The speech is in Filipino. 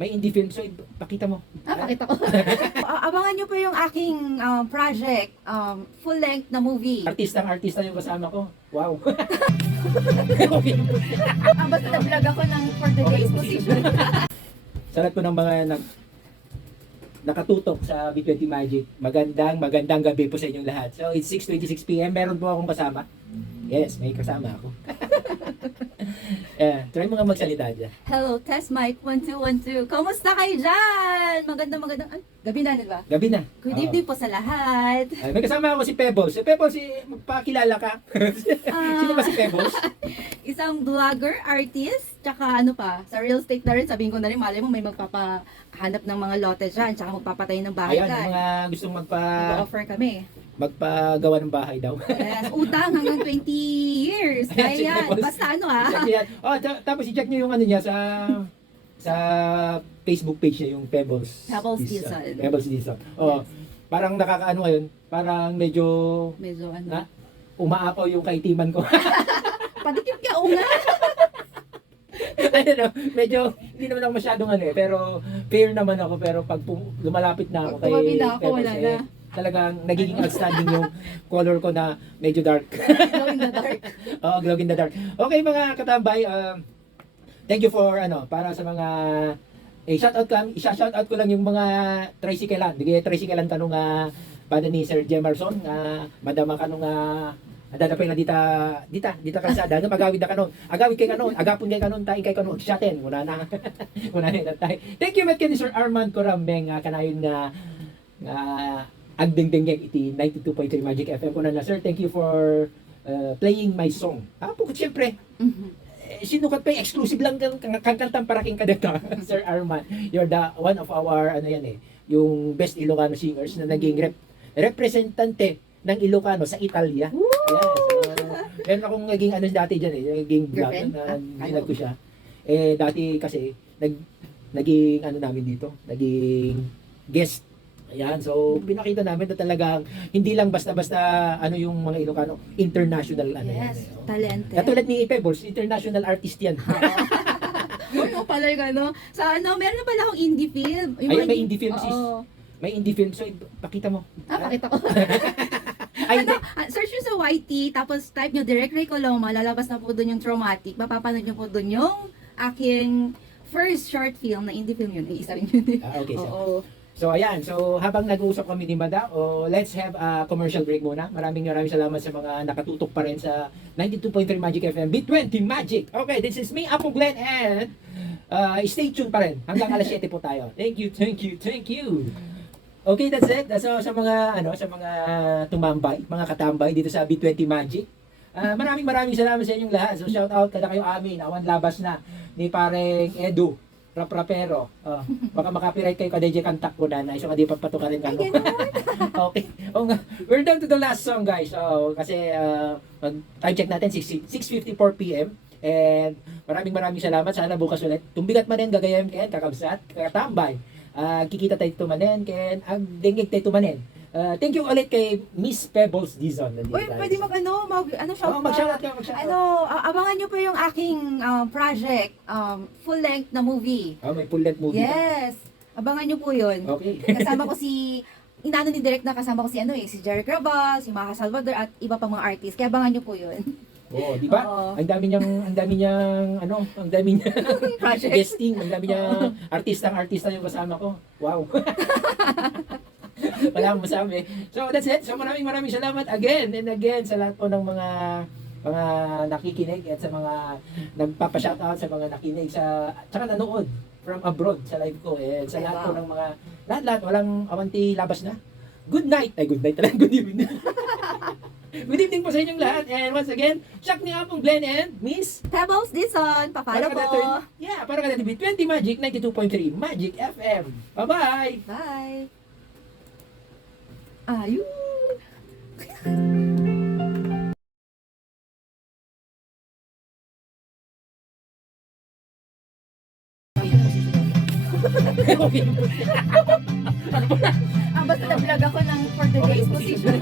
may indie film. So, pakita mo. Pakita ko. Abangan nyo po yung aking project, full-length na movie. Artista yung kasama ko. Wow. Basta na-vlog ako ng for the day's position. Sa lahat po ng mga nakatutok sa B20 Magic, magandang gabi po sa inyong lahat. So, it's 6:26 PM. Meron po akong kasama. Yes, may kasama ako. Try mo nga magsalita dyan. Hello, test mic 1212. Kamusta kayo dyan? Magandang gabi na, di ba? Gabi na. Good Oo. evening po sa lahat. May kasama ako si Pebbles. Si Pebbles, magpakilala ka. Sino ba si Pebbles? Isang vlogger, artist, tsaka ano pa, sa real estate na rin, sabihin ko na rin, malay mo may magpapahanap ng mga lote dyan, tsaka magpapatay ng bahay Ayan, dyan. yung mga gustong Mag-offer kami. magpagawa ng bahay daw. Yes, utang hanggang 20 years. Ayan, si Ayan, Pebbles. basta ano ha. Check yan. Tapos i-check nyo yung ano niya sa Facebook page niya, yung Pebbles. Pebbles Dizon. Pebbles Dizon. Oh, parang nakakaano ngayon, parang medyo Medyo ano. na umaapaw yung kaitiman ko. Padikip ka, o nga. Ano, medyo hindi naman ako masyadong ano pero fair naman ako, pero pag lumalapit na ako Pag tumabi na ako, Pebbles, wala na. talagang nagiging outstanding yung color ko na medyo dark. Glow in the dark. Oh, glow in the dark. Okay mga katambay, thank you for para sa mga shoutout ko lang yung mga tricyclean. Bigay tricyclean tanong banda ni Sir Jemerson madama kanong adadapay na dita kalsada nga magawid na kanon. Agawid kay kanon, agapon kay kanon, taing kay kanon. Shaten muna na. Muna na tay. Thank you Metken Sir Armand Corambeng kanayon nga agding-dinggeng iti 92.3 Magic FM ko na sir. Thank you for playing my song. Pukot siyempre. Sinukat pa exclusive lang kantang paraking kadata Sir Arman. You're the one of our yung best Ilocano singers na naging representante ng Ilocano sa Italia. Yes. Meron akong naging dati diyan naging vlog na ginag ko siya. Dati kasi naging namin dito, naging guest. Ayan, so pinakita namin na talagang hindi lang basta-basta yung mga Ilocano, international Yes, talented. Katulad ni Pebbles, international artist yan. Ano pala yung meron na pala akong indie film. Ayun, may indie film sis. Oo. May indie film, so pakita mo. Pakita ko. Ay, hindi. Search nyo sa YT, tapos type nyo Direct Ray Coloma, lalabas na po doon yung Traumatic. Mapapanood nyo po doon yung aking first short film na indie film yun. Isa rin yun. Okay, Oo. so ayan, so habang nag-uusap kami ni Mada, let's have a commercial break muna. Maraming salamat sa mga nakatutok pa rin sa 92.3 Magic FM, B20 Magic. Okay, this is me, Apo Glenn, and stay tuned pa rin. Hanggang alas 7 po tayo. Thank you. Okay, that's it. That's all sa mga tumambay, mga katambay dito sa B20 Magic. Maraming salamat sa inyong lahat. So shout out kada kayo amin. Awan labas na ni pareng Edu Rapero. Baka makapiright kayo ka DJ kantak ko na iso ka di pagpatukarin ka. Okay. We're down to the last song guys. Kasi time check natin 6:54 PM. And maraming salamat. Sana bukas ulit. Tumbigat man din gagayem ken kakabsat, kakatambay. Kikita tayo tumanen ken agdengig tayo tumanen. Thank you ulit kay Miss Pebbles Dizon. Uy, pwede shout mag-shoutout ka. Abangan nyo po yung aking project, full-length na movie. May full length movie. Yes. Abangan nyo po yun. Okay. Kasama ko si ni direct na kasama ko si Jerry Crabal, si Maha Salvador at iba pang mga artist. Kaya abangan nyo po yun. Oo, di ba? Oo. Ang dami niyang Project. guesting, ang dami niyang artista yung kasama ko. Wow. Wala akong masabi. So that's it. So maraming salamat again and again sa lahat po ng mga nakikinig at sa mga nagpapa-shoutout sa mga nakinig tsaka nanood from abroad sa live ko sa lahat po ng mga lahat walang awanti labas na. Good night talaga. Good evening. Good evening po sa inyong lahat. And once again, Chuck ni Apong Glenn and Miss Pebbles Dizon, papalo po. Para ka natin 20 Magic 92.3 Magic FM. Bye-bye! Bye! Ayun! Basta na-vlog ako ng for the day's position.